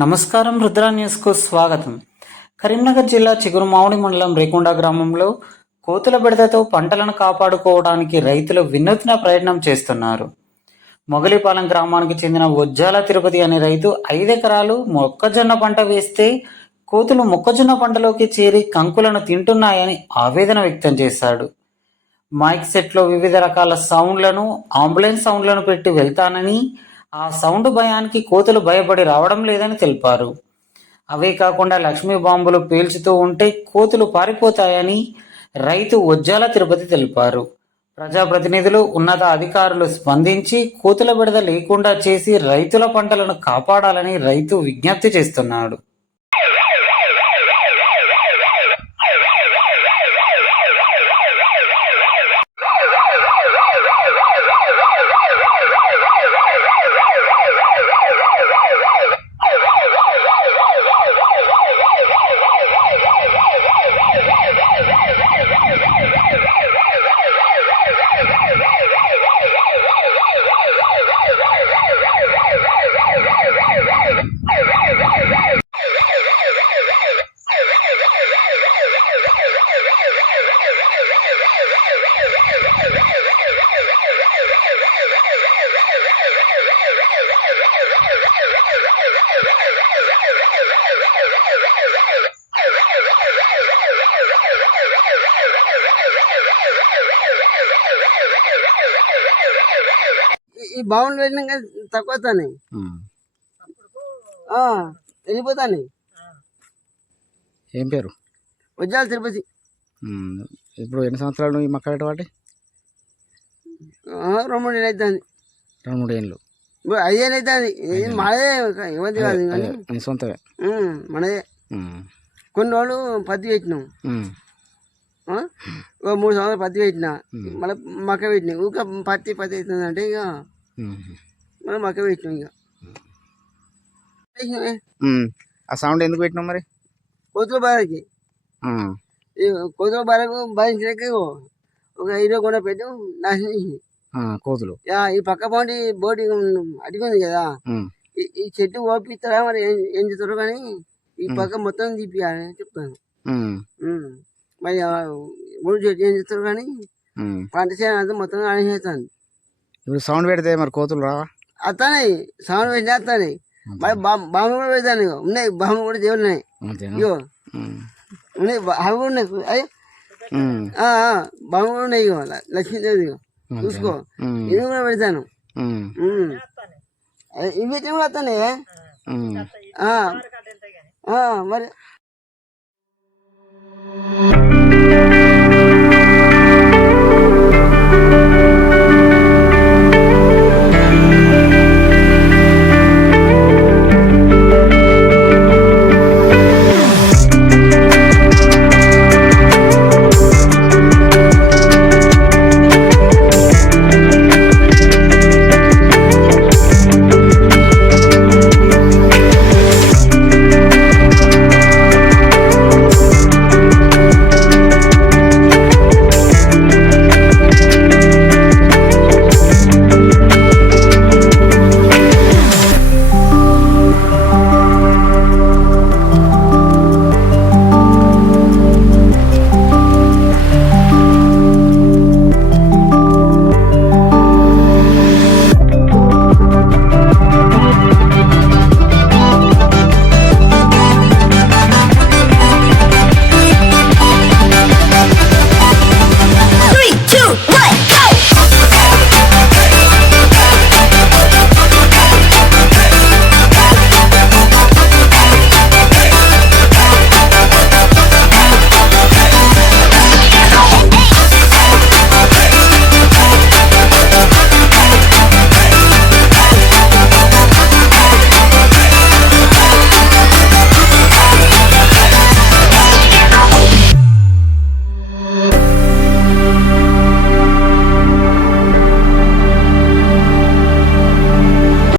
నమస్కారం, రుద్ర న్యూస్కు స్వాగతం. కరీంనగర్ జిల్లా చిగురుమామిడి మండలం రేకొండ గ్రామంలో కోతుల బెడదతో పంటలను కాపాడుకోవడానికి రైతులు వినూత్న ప్రయత్నం చేస్తున్నారు. మొగలిపాలెం గ్రామానికి చెందిన వజ్జాల తిరుపతి అనే రైతు 5 ఎకరాలు మొక్కజొన్న పంట వేస్తే కోతులు మొక్కజొన్న పంటలోకి చేరి కంకులను తింటున్నాయని ఆవేదన వ్యక్తం చేశాడు. మైక్ సెట్లో వివిధ రకాల సౌండ్లను, అంబులెన్స్ సౌండ్లను పెట్టి వెళ్తానని, ఆ సౌండ్ భయానికి కోతులు భయపడి రావడం లేదని తెలిపారు. అవే కాకుండా లక్ష్మీ బాంబులు పేల్చుతూ ఉంటే కోతులు పారిపోతాయని రైతు వజ్జాల తిరుపతి తెలిపారు. ప్రజాప్రతినిధులు, ఉన్నత అధికారులు స్పందించి కోతుల బెడద లేకుండా చేసి రైతుల పంటలను కాపాడాలని రైతు విజ్ఞప్తి చేస్తున్నాడు. ఈ బాగుండి వెళ్ళినాక తక్కువ వెళ్ళిపోతాను. ఏం పేరు? వజ్జాల తిరుపతి. ఇప్పుడు ఎన్ని సంవత్సరాలు ఈ మొక్క వాటి? 2-3 ఏళ్ళు అవుతుంది. 2-3 ఏళ్ళు. ఇప్పుడు 5 ఏళ్ళు అవుతుంది. మనదే ఎవరిది కాదు కానీ సొంతగా మనదే. కొన్ని రోజులు పత్తి పెట్టినాం. 3 సంవత్సరాలు పత్తి పెట్టినా, మళ్ళీ మక్క పెట్టినాం. ఊక పత్తి అవుతుంది అంటే ఇక మనం మక్క పెట్టినాం. ఇక ఆ సౌండ్ ఎందుకు పెట్టినాం మరి? కోతుల బాధకి, కోతుల బాధకు భరించలేక ఒక 20 కొండ పెట్టాం, నాశనం చేసింది కోతులు. ఈ పక్క బోటి అడిగింది కదా, ఈ చెట్టు ఓపిస్తారా మరి ఏం చేస్తారు కానీ ఈ పక్క మొత్తం తీపియాలని చెప్తాను. మరి ఊరు చెట్టు ఏం చేస్తారు కానీ పంట చేయాలంతా మొత్తం ఆనేస్తాను. ఇప్పుడు సౌండ్ పెడితే మరి కోతులు రావా? వస్తాయి, సౌండ్ పెట్టి వస్తాయి. మరి బాంబులు కూడా పెడతాను. ఉన్నాయి బాంబులు కూడా దేవుళ్ళు ఉన్నాయి. ఇగో ఉన్నాయి, అవి కూడా ఉన్నాయి. అయ్యి బాంబులు కూడా ఉన్నాయి. ఇగో లక్ష్మీదేవి చూసుకో, ఇవి కూడా పెడతాను. ఇవి కూడా వస్తాయి మరి.